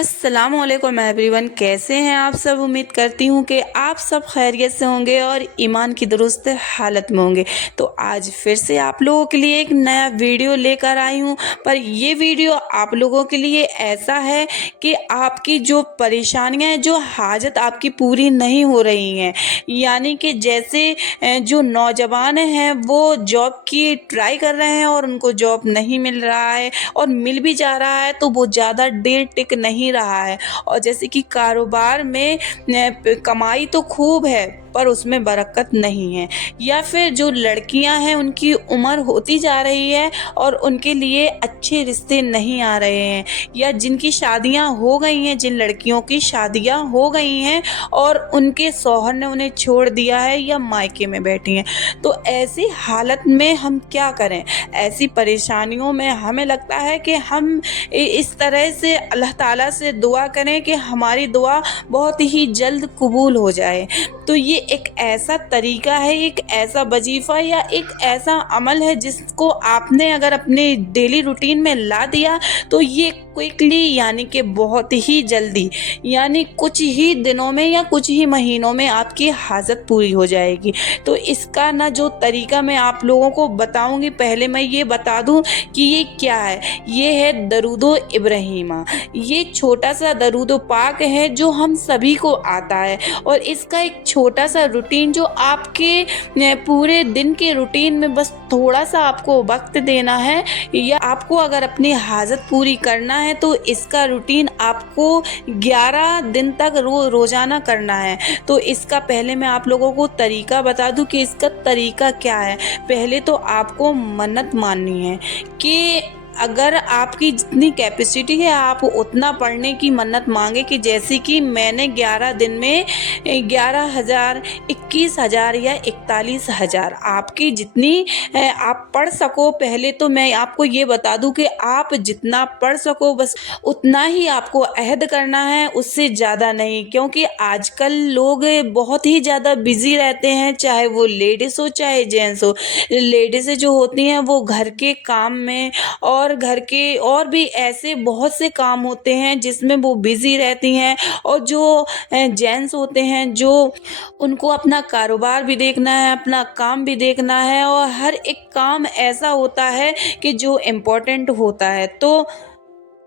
अस्सलाम वालेकुम एवरीवन, कैसे हैं आप सब। उम्मीद करती हूँ कि आप सब खैरियत से होंगे और ईमान की दुरुस्त हालत में होंगे। तो आज फिर से आप लोगों के लिए एक नया वीडियो लेकर आई हूँ, पर ये वीडियो आप लोगों के लिए ऐसा है कि आपकी जो परेशानियाँ हैं, जो हाजत आपकी पूरी नहीं हो रही हैं, यानी कि जैसे जो नौजवान हैं वो जॉब की ट्राई कर रहे हैं और उनको जॉब नहीं मिल रहा है, और मिल भी जा रहा है तो वो ज़्यादा देर टिक नहीं रहा है। और जैसे कि कारोबार में कमाई तो खूब है पर उसमें बरकत नहीं है, या फिर जो लड़कियां हैं उनकी उम्र होती जा रही है और उनके लिए अच्छे रिश्ते नहीं आ रहे हैं, या जिनकी शादियां हो गई हैं, जिन लड़कियों की शादियां हो गई हैं और उनके शौहर ने उन्हें छोड़ दिया है या मायके में बैठी हैं। तो ऐसी हालत में हम क्या करें। ऐसी परेशानियों में हमें लगता है कि हम इस तरह से अल्लाह ताला से दुआ करें कि हमारी दुआ बहुत ही जल्द कबूल हो जाए। तो ये एक ऐसा तरीका है, एक ऐसा वजीफ़ा या एक ऐसा अमल है जिसको आपने अगर अपने डेली रूटीन में ला दिया तो ये क्विकली, यानी कि बहुत ही जल्दी, यानी कुछ ही दिनों में या कुछ ही महीनों में आपकी हाजत पूरी हो जाएगी। तो इसका ना जो तरीका मैं आप लोगों को बताऊंगी, पहले मैं ये बता दूं कि ये क्या है। ये है दरूदो इब्राहिमा। ये छोटा सा दरूदो पाक है जो हम सभी को आता है, और इसका एक छोटा सा रूटीन जो आपके पूरे दिन के रूटीन में बस थोड़ा सा आपको वक्त देना है, या आपको अगर अपनी हाजत पूरी करना है तो इसका रूटीन आपको 11 दिन तक रोजाना करना है। तो इसका पहले मैं आप लोगों को तरीका बता दूं कि इसका तरीका क्या है। पहले तो आपको मन्नत माननी है कि अगर आपकी जितनी कैपेसिटी है आप उतना पढ़ने की मन्नत मांगे, कि जैसे कि मैंने 11 दिन में 11,000, 21,000 या 41,000, आपकी जितनी आप पढ़ सको। पहले तो मैं आपको ये बता दूं कि आप जितना पढ़ सको बस उतना ही आपको अहद करना है, उससे ज़्यादा नहीं। क्योंकि आजकल लोग बहुत ही ज़्यादा बिजी रहते हैं, चाहे वो लेडीज़ हो चाहे जेंट्स हो। लेडीज़ें जो होती हैं वो घर के काम में और घर के और भी ऐसे बहुत से काम होते हैं जिसमें वो बिजी रहती हैं, और जो जेंट्स होते हैं जो उनको अपना कारोबार भी देखना है, अपना काम भी देखना है, और हर एक काम ऐसा होता है कि जो इम्पोर्टेंट होता है। तो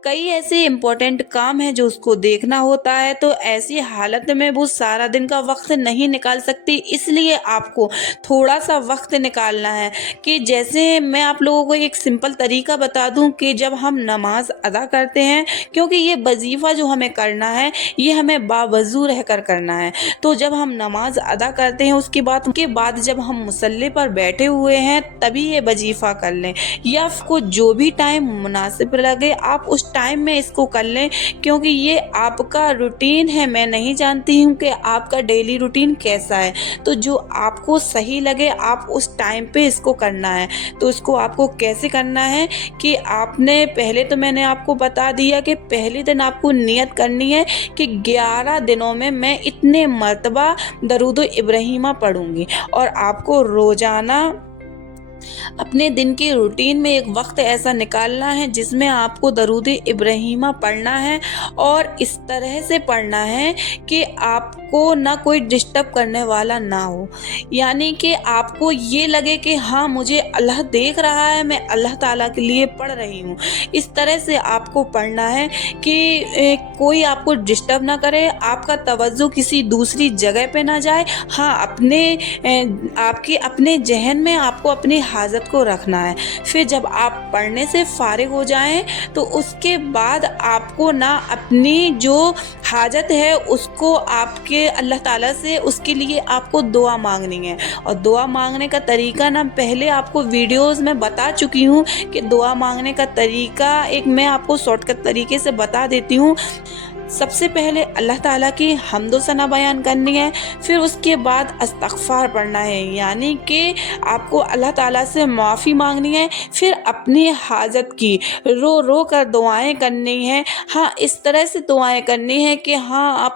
कई ऐसे इम्पोर्टेंट काम हैं जो उसको देखना होता है। तो ऐसी हालत में वो सारा दिन का वक्त नहीं निकाल सकती, इसलिए आपको थोड़ा सा वक्त निकालना है। कि जैसे मैं आप लोगों को एक सिंपल तरीका बता दूं कि जब हम नमाज अदा करते हैं, क्योंकि ये वजीफ़ा जो हमें करना है ये हमें बावजू रहकर करना है। तो जब हम नमाज अदा करते हैं उसके बाद जब हम मुसल्ले पर बैठे हुए हैं तभी ये वजीफ़ा कर लें, या आपको जो भी टाइम मुनासिब लगे आप उस टाइम में इसको कर लें, क्योंकि ये आपका रूटीन है। मैं नहीं जानती हूँ कि आपका डेली रूटीन कैसा है, तो जो आपको सही लगे आप उस टाइम पे इसको करना है। तो इसको आपको कैसे करना है कि आपने पहले तो मैंने आपको बता दिया कि पहले दिन आपको नियत करनी है कि 11 दिनों में मैं इतने मर्तबा दरूदो इब्राहिमा पढ़ूंगी, और आपको रोजाना अपने दिन के रूटीन में एक वक्त ऐसा निकालना है जिसमें आपको दरूद इब्राहिमा पढ़ना है, और इस तरह से पढ़ना है कि आपको ना कोई डिस्टर्ब करने वाला ना हो। यानी कि आपको ये लगे कि हाँ मुझे अल्लाह देख रहा है, मैं अल्लाह ताला के लिए पढ़ रही हूँ। इस तरह से आपको पढ़ना है कि कोई आपको डिस्टर्ब ना करे, आपका तवज्जो किसी दूसरी जगह पे ना जाए। हाँ, आपके अपने जहन में आपको अपनी हाजत को रखना है। फिर जब आप पढ़ने से फारिग हो जाएं तो उसके बाद आपको ना अपनी जो हाजत है उसको आपके अल्लाह ताला से, उसके लिए आपको दुआ मांगनी है। और दुआ मांगने का तरीका ना पहले आपको वीडियोस में बता चुकी हूँ कि दुआ मांगने का तरीका एक मैं आपको शॉर्टकट तरीके से बता देती हूँ। सबसे पहले अल्लाह ताला की हम्द व सना बयान करनी है, फिर उसके बाद इस्तग़फ़ार पढ़ना है, यानी कि आपको अल्लाह ताला से माफ़ी मांगनी है, फिर अपनी हाजत की रो रो कर दुआएं करनी है। हाँ, इस तरह से दुआएं करनी है कि हाँ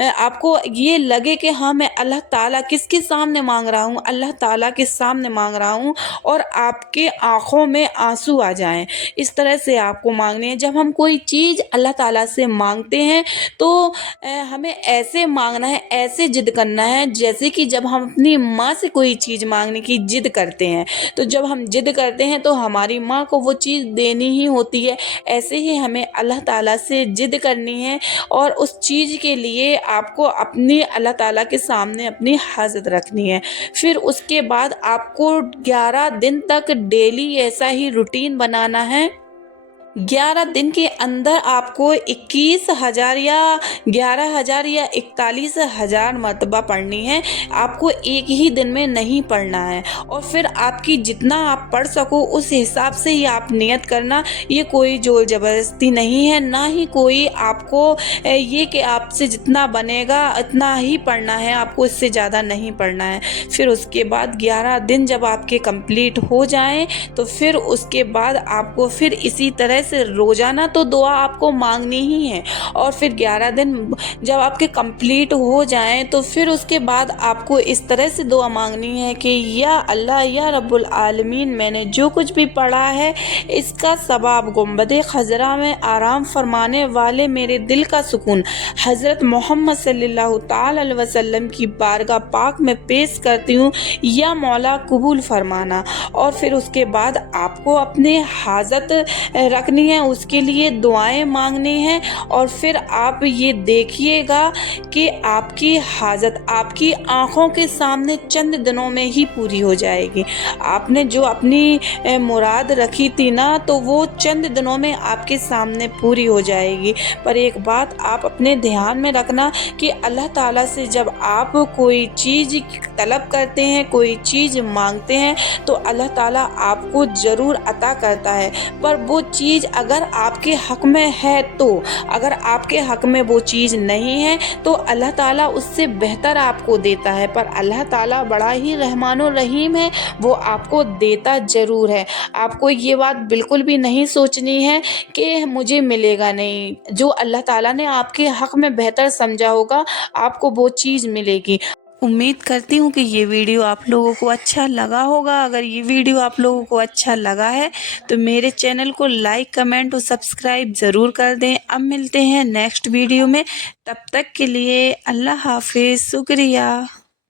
आपको ये लगे कि हाँ मैं अल्लाह ताला किसके सामने मांग रहा हूँ, अल्लाह ताला के सामने मांग रहा हूँ, और आपके आँखों में आंसू आ जाएं। इस तरह से आपको मांगनी है। जब हम कोई चीज़ अल्लाह ताला से मांगते हैं तो हमें ऐसे मांगना है, ऐसे जिद करना है जैसे कि जब हम अपनी माँ से कोई चीज़ मांगने की जिद करते हैं, तो जब हम जिद करते हैं तो हमारी माँ को वो चीज़ देनी ही होती है। ऐसे ही हमें अल्लाह ताला से जिद करनी है और उस चीज़ के लिए आपको अपनी अल्लाह ताला के सामने अपनी हाजत रखनी है। फिर उसके बाद आपको 11 दिन तक डेली ऐसा ही रूटीन बनाना है। 11 दिन के अंदर आपको 21,000 या 11,000 या 41,000 मरतबा पढ़नी है। आपको एक ही दिन में नहीं पढ़ना है, और फिर आपकी जितना आप पढ़ सको उस हिसाब से ही आप नियत करना। ये कोई जोर ज़बरदस्ती नहीं है, ना ही कोई आपको ये कि आपसे जितना बनेगा इतना ही पढ़ना है, आपको इससे ज़्यादा नहीं पढ़ना है। फिर उसके बाद 11 दिन जब आपके कंप्लीट हो जाएं तो फिर उसके बाद आपको फिर इसी तरह से रोज़ाना तो दुआ आपको मांगनी ही है, और फिर 11 दिन जब आपके कंप्लीट हो जाएं तो फिर उसके बाद आपको इस तरह से दुआ मांगनी है कि या अल्लाह या रब्बुल आलमीन, मैंने जो कुछ भी पढ़ा है इसका सवाब गुंबद खजरा में आराम फरमाने वाले मेरे दिल का सुकून हज़रत मोहम्मद सल्लल्लाहु ताला अलैहि वसल्लम की बारगाह पाक में पेश करती हूँ, या मौला कबूल फरमाना। और फिर उसके बाद आपको अपने हाजत रखनी है, उसके लिए दुआएं मांगनी हैं, और फिर आप ये देखिएगा कि आपकी हाजत आपकी आँखों के सामने चंद दिनों में ही पूरी हो जाएगी। आपने जो अपनी मुराद रखी थी ना, तो वो चंद दिनों में आपके सामने पूरी हो जाएगी। पर एक बात आप अपने ध्यान में रखना कि अल्लाह ताला से जब आप कोई चीज़ तलब करते हैं, कोई चीज़ मांगते हैं, तो अल्लाह ताला आपको ज़रूर अता करता है। पर वो चीज़ अगर आपके हक़ में है तो, अगर आपके हक़ में वो चीज़ नहीं है तो अल्लाह ताला उससे बेहतर आपको देता है। पर अल्लाह ताला बड़ा ही रहमान और रहीम है, वो आपको देता ज़रूर है। आपको ये बात बिल्कुल भी नहीं सोचनी है कि मुझे मिलेगा नहीं। जो अल्लाह ताला ने आपके हक़ में बेहतर समझा होगा, आपको वो चीज़ मिलेगी। उम्मीद करती हूँ कि ये वीडियो आप लोगों को अच्छा लगा होगा। अगर ये वीडियो आप लोगों को अच्छा लगा है तो मेरे चैनल को लाइक, कमेंट और सब्सक्राइब ज़रूर कर दें। अब मिलते हैं नेक्स्ट वीडियो में, तब तक के लिए अल्लाह हाफिज़, शुक्रिया।